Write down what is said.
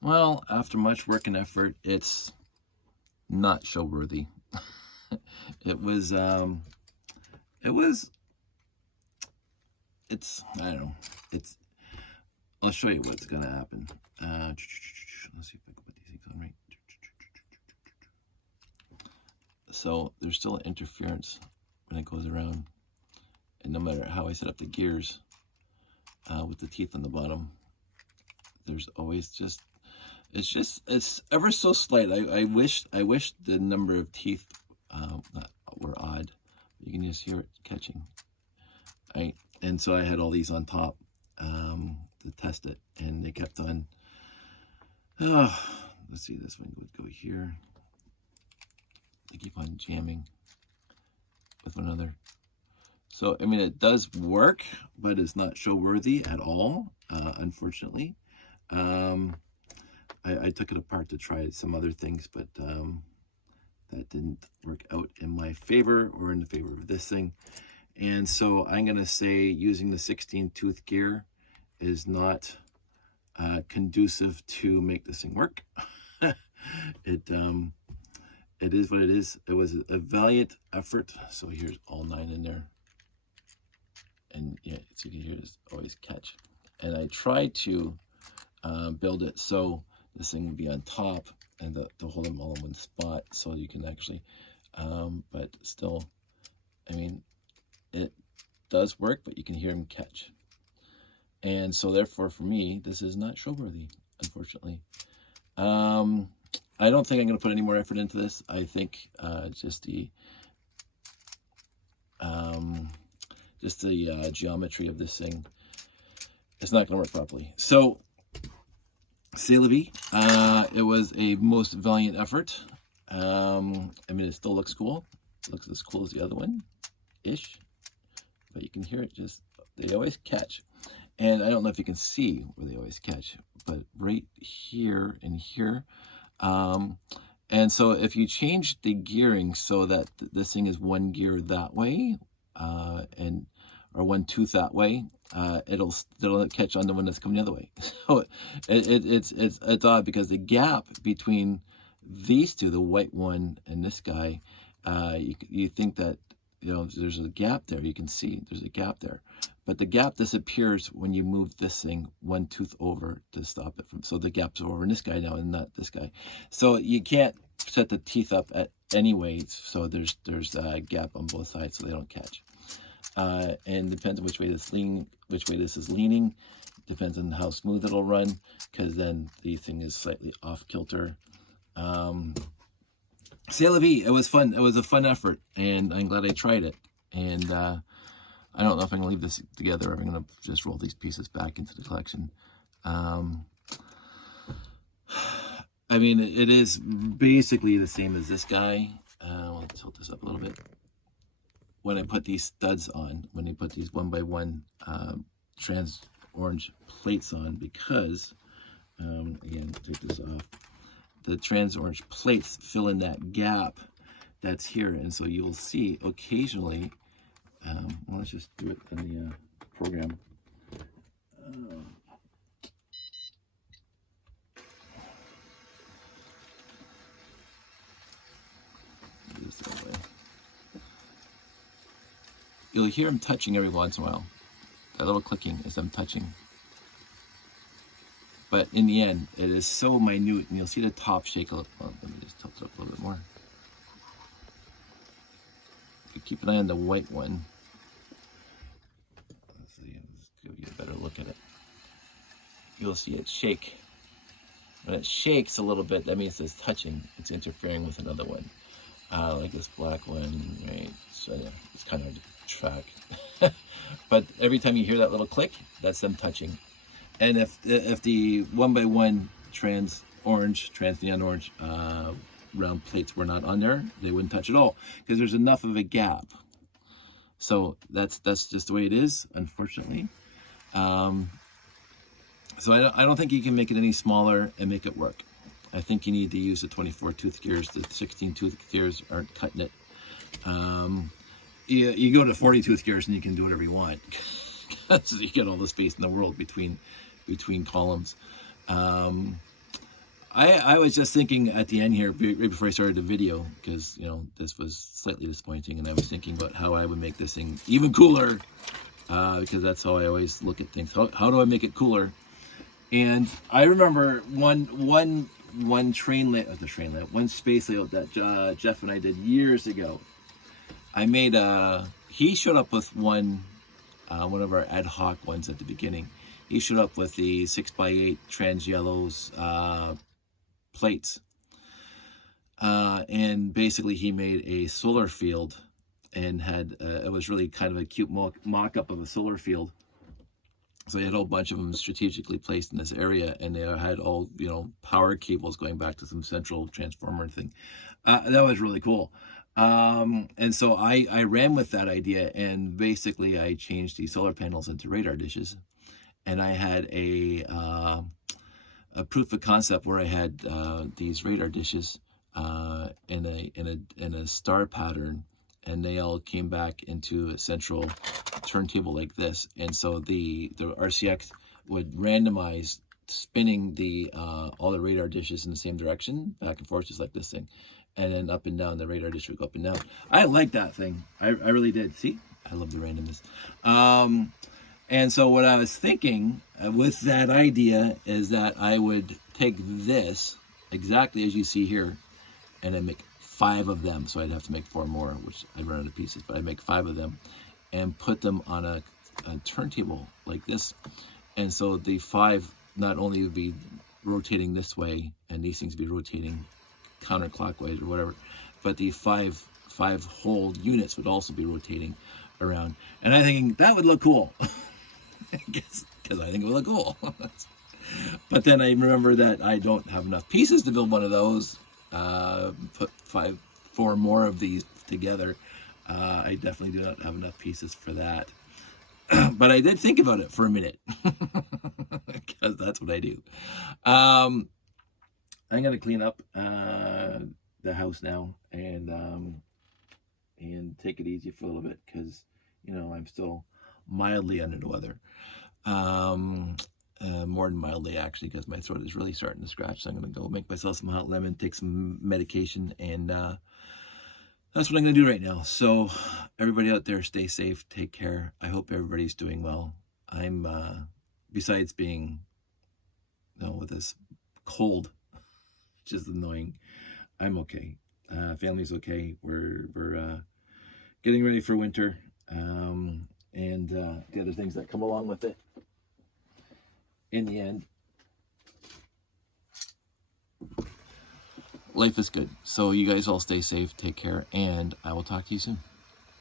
Well, after much work and effort, it's not show worthy. It was, it was, it's, I don't know. It's, I'll show you what's going to happen. Let's see if I can put these things on right. So there's still interference when it goes around. And no matter how I set up the gears with the teeth on the bottom, there's always just, it's ever so slight. I wish the number of teeth were odd. You can just hear it catching. Right? And so I had all these on top to test it, and they kept on. Let's see, this one would go here. They keep on jamming with one another. So, I mean, it does work, but it's not show worthy at all, unfortunately. I took it apart to try some other things, but that didn't work out in my favor or in the favor of this thing. And so I'm going to say using the 16 tooth gear is not conducive to make this thing work. It is what it is. It was a valiant effort. So here's all 9 in there. And yeah, so you can hear this always catch. And I tried to build it so this thing would be on top and to hold them all in one spot so you can actually, but still, I mean, it does work, but you can hear them catch. And so therefore for me, this is not show worthy, unfortunately. I don't think I'm going to put any more effort into this. I think just the geometry of this thing is not going to work properly. So, c'est la vie. It was a most valiant effort. I mean, it still looks cool. It looks as cool as the other one-ish. But you can hear it just, they always catch. And I don't know if you can see where they always catch, but right here and here. And so if you change the gearing so that this thing is one gear that way, or one tooth that way, it'll catch on the one that's coming the other way. So it's odd because the gap between these two, the white one and this guy, you think that, you know, there's a gap there. You can see there's a gap there, but the gap disappears when you move this thing one tooth over to stop it from. So the gap's over in this guy now and not this guy. So you can't set the teeth up at any way. So there's a gap on both sides so they don't catch. And depends on which way this is leaning. Depends on how smooth it'll run, because then the thing is slightly off kilter. C'est la vie. It was fun. It was a fun effort, and I'm glad I tried it. And I don't know if I'm going to leave this together or if I'm going to just roll these pieces back into the collection. I mean, it is basically the same as this guy. I'll tilt this up a little bit. When I put these studs on, when I put these 1x1 trans orange plates on, because, again, take this off, the trans orange plates fill in that gap that's here. And so you'll see occasionally, well, let's just do it in the program. You'll hear them touching every once in a while. That little clicking is them touching. But in the end, it is so minute, and you'll see the top shake a little. Well, let me just tilt it up a little bit more. If you keep an eye on the white one, let's see, let's give you a better look at it. You'll see it shake. When it shakes a little bit, that means it's touching. It's interfering with another one, like this black one, right? So yeah, it's kind of hard to track. But every time you hear that little click, that's them touching. And if the 1x1 trans neon orange round plates were not on there, they wouldn't touch at all, because there's enough of a gap. So that's just the way it is, unfortunately. So I don't think you can make it any smaller and make it work. I think you need to use the 24 tooth gears. The 16 tooth gears aren't cutting it. You go to 40 tooth gears and you can do whatever you want. So you get all the space in the world between columns. I was just thinking at the end here, right before I started the video, because, you know, this was slightly disappointing, and I was thinking about how I would make this thing even cooler, because that's how I always look at things. How do I make it cooler? And I remember one space layout that Jeff and I did years ago. I made he showed up with one of our ad hoc ones at the beginning. He showed up with the 6x8 trans yellows plates, and basically he made a solar field, and had it was really kind of a cute mock-up of a solar field. So he had a whole bunch of them strategically placed in this area, and they had all, you know, power cables going back to some central transformer thing. That was really cool. And so I ran with that idea, and basically I changed the solar panels into radar dishes, and I had a proof of concept where I had these radar dishes in a star pattern, and they all came back into a central turntable like this. And so the RCX would randomize spinning the all the radar dishes in the same direction, back and forth, just like this thing, and then up and down. The radar dish would go up and down. I like that thing. I really did. See, I love the randomness. And so what I was thinking with that idea is that I would take this exactly as you see here, and then make 5 of them. So I'd have to make 4 more, which I'd run out of pieces, but I'd make 5 of them and put them on a turntable like this. And so the 5 not only would be rotating this way, and these things would be rotating counterclockwise or whatever, but the 5 whole units would also be rotating around. And I think that would look cool. Because I think it would look cool. But then I remember that I don't have enough pieces to build one of those. Put 4 more of these together. I definitely do not have enough pieces for that. But I did think about it for a minute. Because that's what I do. I'm going to clean up the house now, and take it easy for a little bit, because, you know, I'm still mildly under the weather. More than mildly, actually, because my throat is really starting to scratch. So I'm going to go make myself some hot lemon, take some medication, and that's what I'm going to do right now. So everybody out there, stay safe, take care. I hope everybody's doing well. I'm, besides being, you know, with this cold, which is annoying, I'm okay. Family's okay. We're getting ready for winter, and the other things that come along with it. In the end, life is good. So you guys all stay safe, take care, and I will talk to you soon.